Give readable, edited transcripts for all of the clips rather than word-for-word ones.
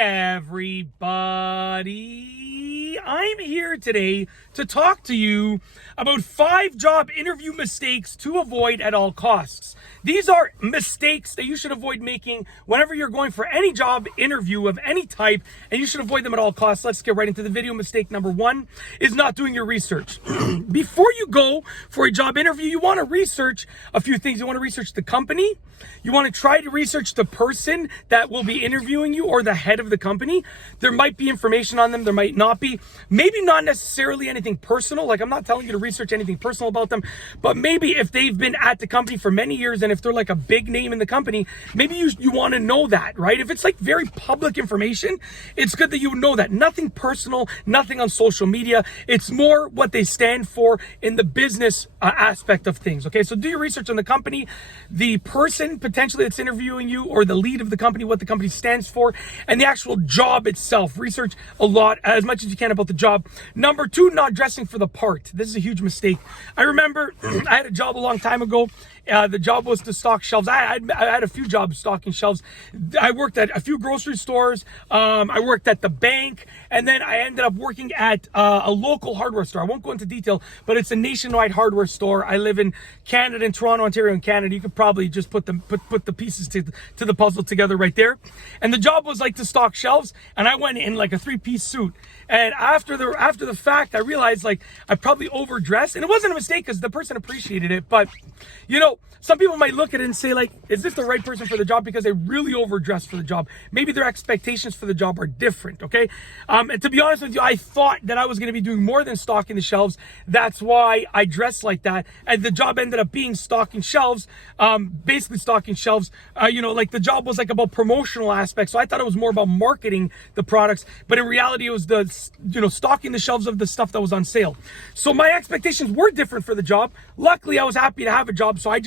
everybody, I'm here today to talk to you about 5 job interview mistakes to avoid at all costs. These are mistakes that you should avoid making whenever you're going for any job interview of any type, and you should avoid them at all costs. Let's get right into the video. Mistake number 1 is not doing your research. Before you go for a job interview, you want to research a few things. You want to research the company. You want to try to research the person that will be interviewing you or the head of the company. There might be information on them. There might not be. Maybe not necessarily anything personal. Like, I'm not telling you to research anything personal about them, but maybe if they've been at the company for many years and if they're like a big name in the company, maybe you want to know that, right? If it's like very public information, it's good that you know that. Nothing personal, nothing on social media. It's more what they stand for in the business aspect of things. Okay, so do your research on the company, the person potentially that's interviewing you, or the lead of the company, what the company stands for, and the actual job itself. Research a lot, as much as you can, about the job. Number 2, not dressing for the part. This is a huge mistake. I remember I had a job a long time ago. The job was to stock shelves. I had a few jobs stocking shelves. I worked at a few grocery stores. I worked at the bank, and then I ended up working at a local hardware store. I won't go into detail, but it's a nationwide hardware store. I live in Canada, in Toronto, Ontario, and Canada. You could probably just put the pieces to the puzzle together right there. And the job was like to stock shelves, and I went in like a 3-piece suit. And after the fact, I realized like I probably overdressed, and it wasn't a mistake because the person appreciated it. But you know, some people might look at it and say like, is this the right person for the job because they really overdressed for the job? Maybe their expectations for the job are different, okay? And to be honest with you, I thought that I was going to be doing more than stocking the shelves. That's why I dressed like that. And the job ended up being stocking shelves, basically stocking shelves. Like the job was like about promotional aspects. So I thought it was more about marketing the products, but in reality, it was stocking the shelves of the stuff that was on sale. So my expectations were different for the job. Luckily, I was happy to have a job. So I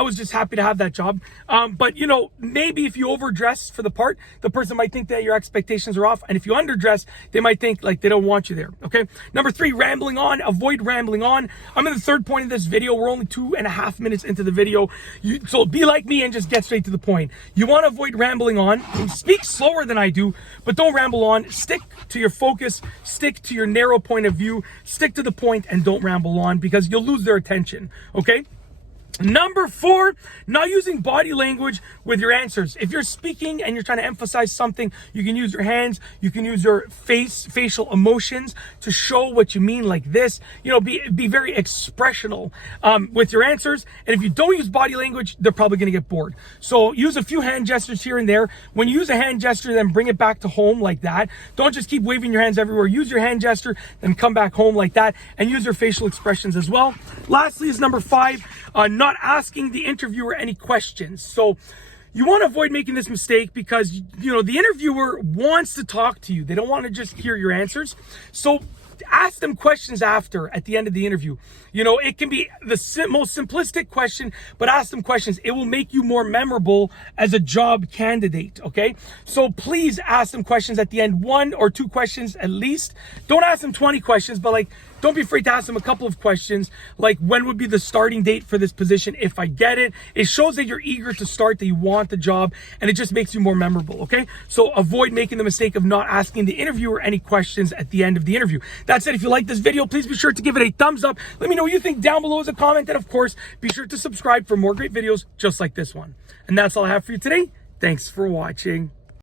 was just happy to have that job. But maybe if you overdress for the part, the person might think that your expectations are off. And if you underdress, they might think like they don't want you there. Okay. Number 3, rambling on. Avoid rambling on. I'm in the 3rd point of this video. We're only 2.5 minutes into the video. So be like me and just get straight to the point. You want to avoid rambling on. Speak slower than I do, but don't ramble on. Stick to your focus. Stick to your narrow point of view. Stick to the point and don't ramble on, because you'll lose their attention. Okay. Number 4, not using body language with your answers. If you're speaking and you're trying to emphasize something, you can use your hands, you can use your facial emotions to show what you mean, like this. Be very expressional with your answers. And if you don't use body language, they're probably going to get bored. So use a few hand gestures here and there. When you use a hand gesture, then bring it back to home like that. Don't just keep waving your hands everywhere. Use your hand gesture, then come back home like that, and use your facial expressions as well. Lastly is number 5, not asking the interviewer any questions. So you want to avoid making this mistake because, the interviewer wants to talk to you. They don't want to just hear your answers. So ask them questions at the end of the interview. It can be the most simplistic question, but ask them questions. It will make you more memorable as a job candidate, okay? So please ask them questions at the end, 1 or 2 questions at least. Don't ask them 20 questions, but don't be afraid to ask them a couple of questions, like when would be the starting date for this position if I get it. It shows that you're eager to start, that you want the job, and it just makes you more memorable, okay? So avoid making the mistake of not asking the interviewer any questions at the end of the interview. That said, if you like this video, please be sure to give it a thumbs up. Let me know what you think down below as a comment, and of course, be sure to subscribe for more great videos just like this one. And that's all I have for you today. Thanks for watching.